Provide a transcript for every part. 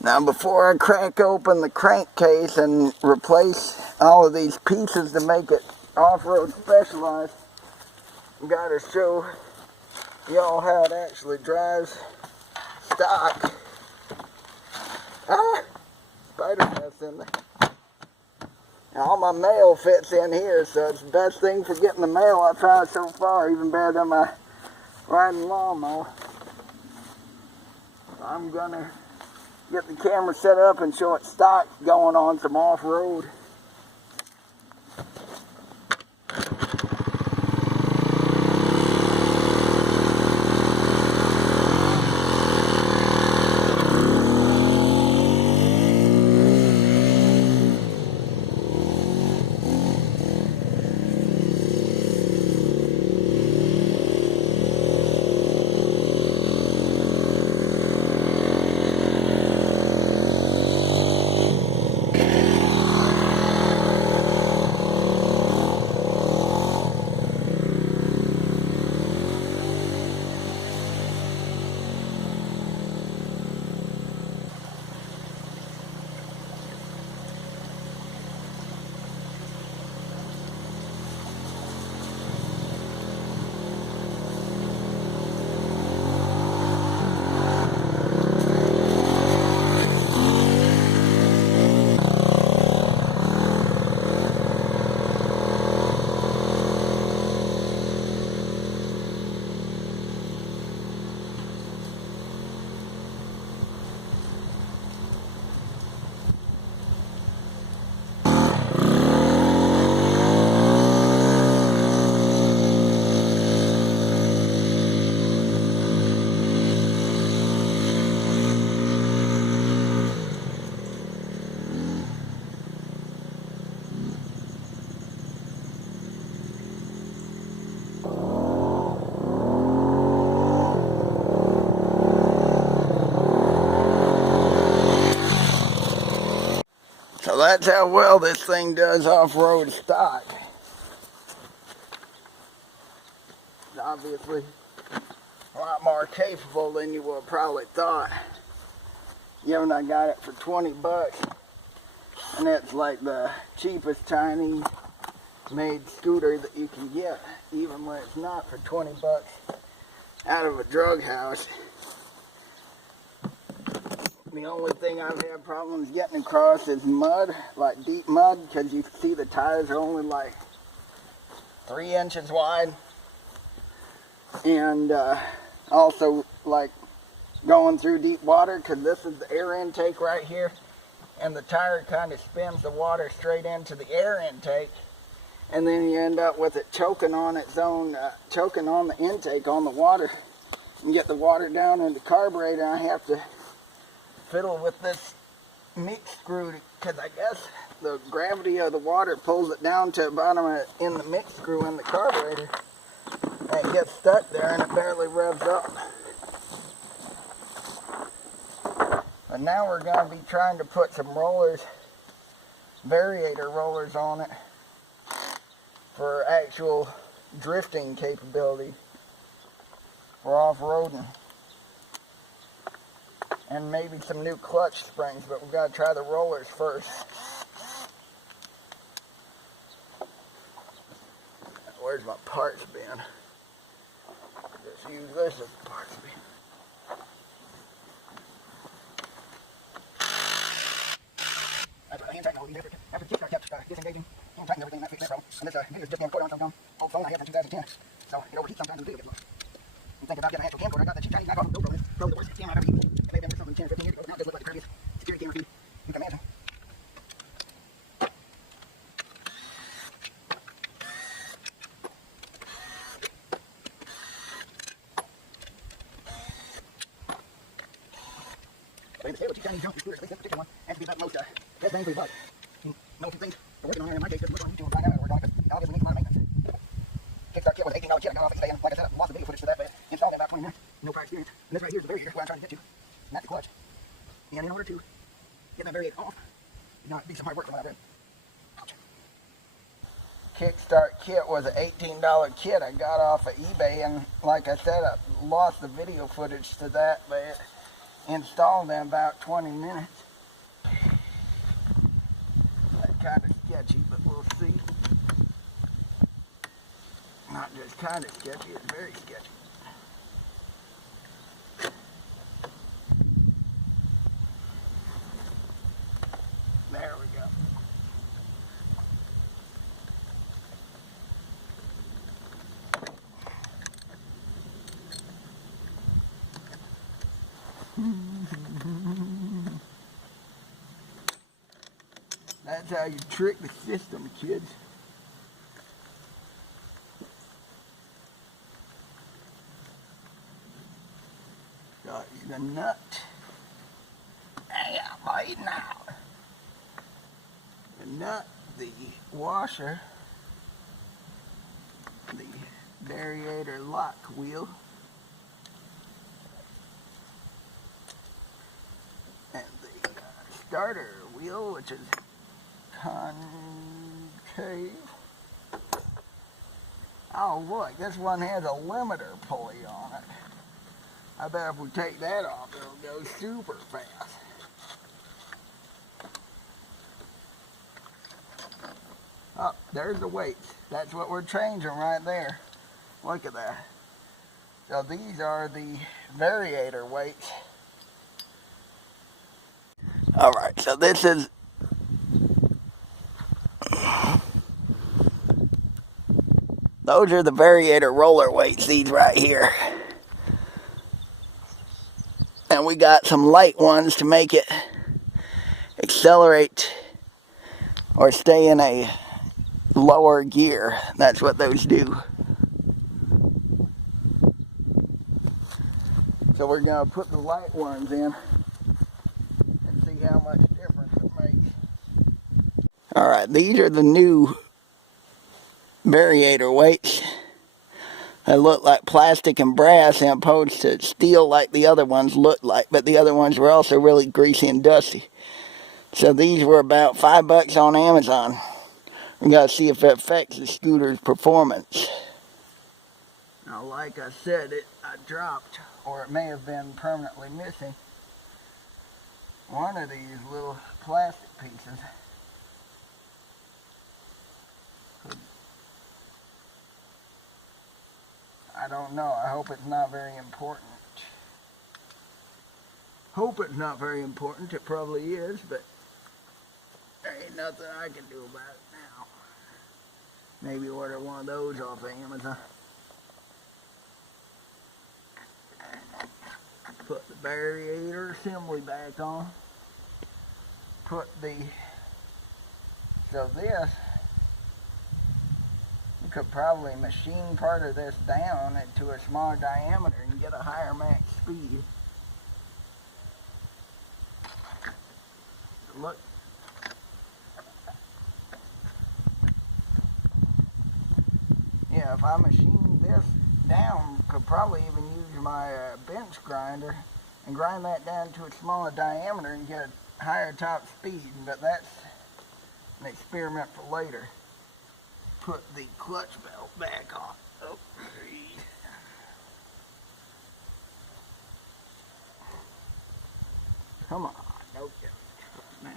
Now before I crack open the crankcase and replace all of these pieces to make it off-road specialized, I've got to show y'all how it actually drives stock. Ah! Spider nest in there. Now, all my mail fits in here, so it's the best thing for getting the mail I've tried so far, even better than my riding lawnmower. So I'm gonna get the camera set up and show it stock going on some off-road. So that's how well this thing does off-road stock. It's obviously a lot more capable than you would have probably thought. Given I got it for 20 bucks, and it's like the cheapest Chinese made scooter that you can get, even when it's not for 20 bucks out of a drug house. The only thing I've had problems getting across is mud, like deep mud, because you see the tires are only like 3 inches wide. And also like going through deep water, because this is the air intake right here, and the tire kind of spins the water straight into the air intake, and then you end up with it choking on its own, choking on the intake on the water, and get the water down in the carburetor. I have to fiddle with this mix screw, because I guess the gravity of the water pulls it down to the bottom of in the mix screw in the carburetor, and it gets stuck there and it barely revs up. But now we're going to be trying to put some rollers, variator rollers on it for actual drifting capability for off-roading. And maybe some new clutch springs, but we've got to try the rollers first. Where's my parts bin? Just use this as a parts bin. After the kickstart kept disengaging, and tightening everything, and that fixed that problem. And this video is just being recorded on some old phone I had from 2010. So it overheats sometimes and the video gets low. And think about getting an actual camcorder. I got that cheap Chinese knockoff from GoPro. It's probably the worst camera I've ever used. It may have been something 10 or 15 years ago, but now it does look like the crappiest security camera feed you can imagine. But in the scale of cheap Chinese junk scooters, at least this particular one has to be about the most best bang for your buck. Know a few things we're working on here. In my case, just look on YouTube and find out how we're going, because it obviously needs a lot of maintenance. Kickstart kit was an $18 kit I got off eBay, and like I said, I lost the video footage for that, but installed in about 20 minutes. No prior experience. And this right here is the variator, what I'm trying to get to. And that's the clutch. And in order to get that variator off, it's going to be some hard work from what I've read. Ouch. Kickstart kit was an $18 kit I got off of eBay, and like I said, I lost the video footage to that, but installed in about 20 minutes. That's kind of sketchy, but we'll see. Not just kind of sketchy, it's very sketchy. There we go. That's how you trick the system, kids. Got the nut. Yeah, right now. The nut, the washer, the variator lock wheel, and the starter wheel, which is concave. Oh look, this one has a limiter pulley on it. I bet if we take that off, it'll go super fast. Oh, there's the weights. That's what we're changing right there. Look at that. So these are the variator weights. Alright, so this is those are the variator roller weights, these right here. And we got some light ones to make it accelerate or stay in a lower gear. That's what those do. So we're going to put the light ones in and see how much difference it makes. Alright, these are the new variator weights. They look like plastic and brass as opposed to steel like the other ones looked like, but the other ones were also really greasy and dusty. So these were about $5 on Amazon. We got to see if it affects the scooter's performance. Now, like I said, I dropped, or it may have been permanently missing, one of these little plastic pieces. I don't know. I hope it's not very important. Hope it's not very important. It probably is, but there ain't nothing I can do about it now. Maybe order one of those off of Amazon. Put the variator assembly back on. Put the, so this, you could probably machine part of this down to a smaller diameter and get a higher max speed. Look. Yeah, if I machine this down, could probably even use my bench grinder and grind that down to a smaller diameter and get a higher top speed, but that's an experiment for later. Put the clutch belt back on. Oh, come on, no now.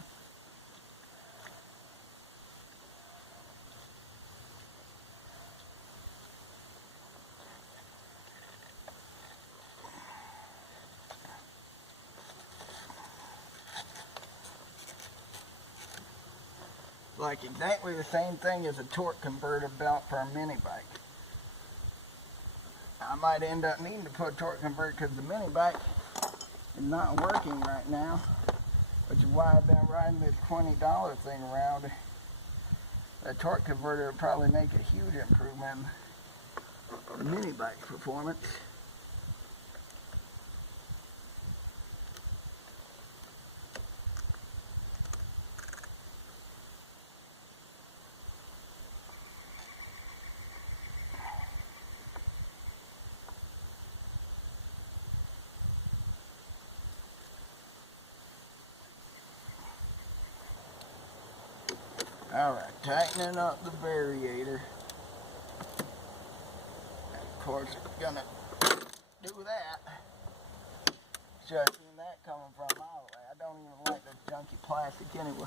Like exactly the same thing as a torque converter belt for a mini bike. I might end up needing to put a torque converter because the mini bike is not working right now, which is why I've been riding this $20 thing around. The torque converter would probably make a huge improvement in the mini bike's performance. Alright, tightening up the variator. And of course, it's gonna do that. Should have seen that coming from a mile away. I don't even like this junky plastic anyway.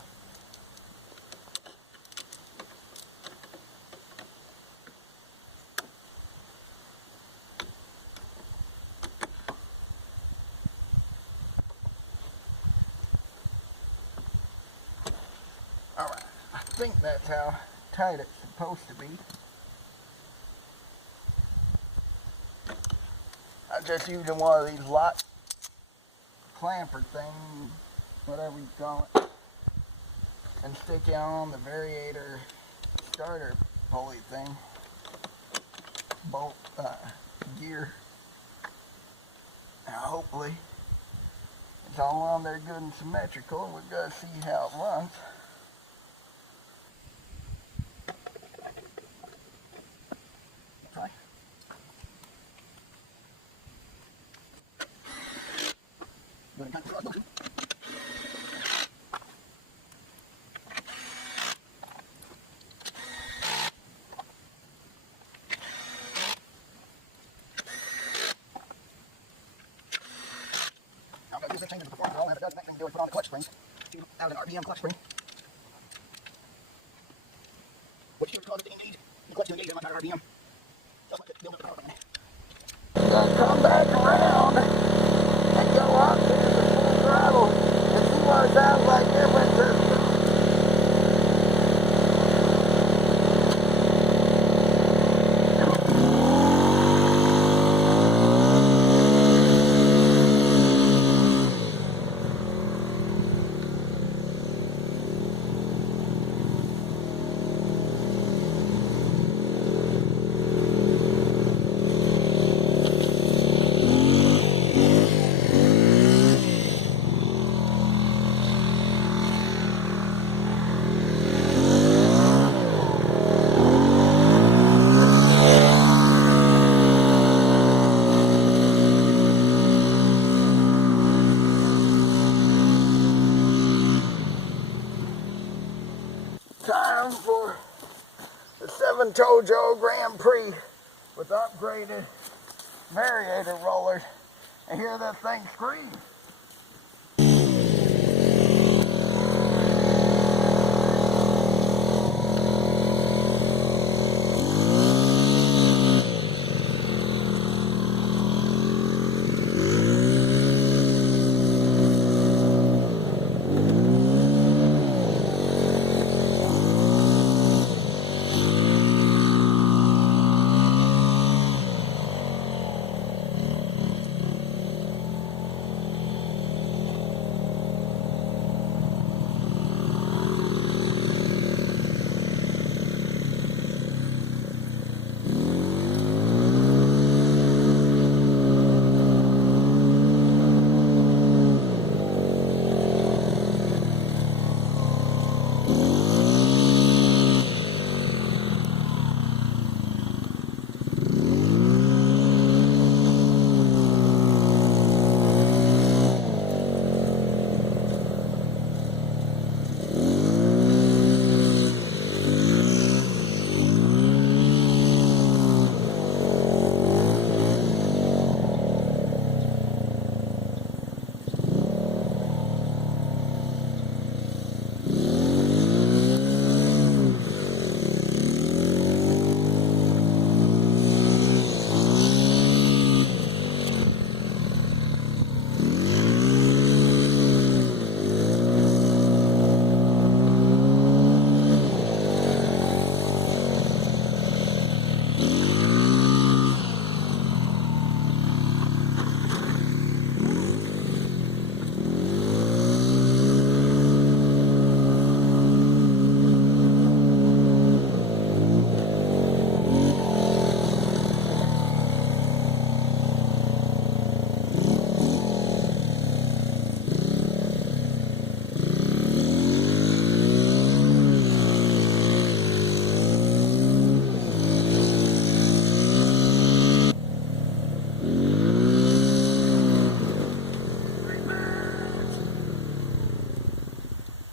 Alright, I think that's how tight it's supposed to be. I'm just using one of these lock clamper thing, whatever you call it, and stick it on the variator starter pulley thing, bolt gear. Now hopefully it's all on there good and symmetrical, and we're going to see how it runs. I'm going to do some changes before I have it done. The next thing to do is put on the clutch springs. Out of an RPM clutch spring, which is called the engage. The clutch to engage at my RPM. That's what building up the power from it. Gonna come back around and go up to the full throttle and see what it sounds like different. Time for the 7-toe Joe Grand Prix with upgraded variator rollers, and hear that thing scream.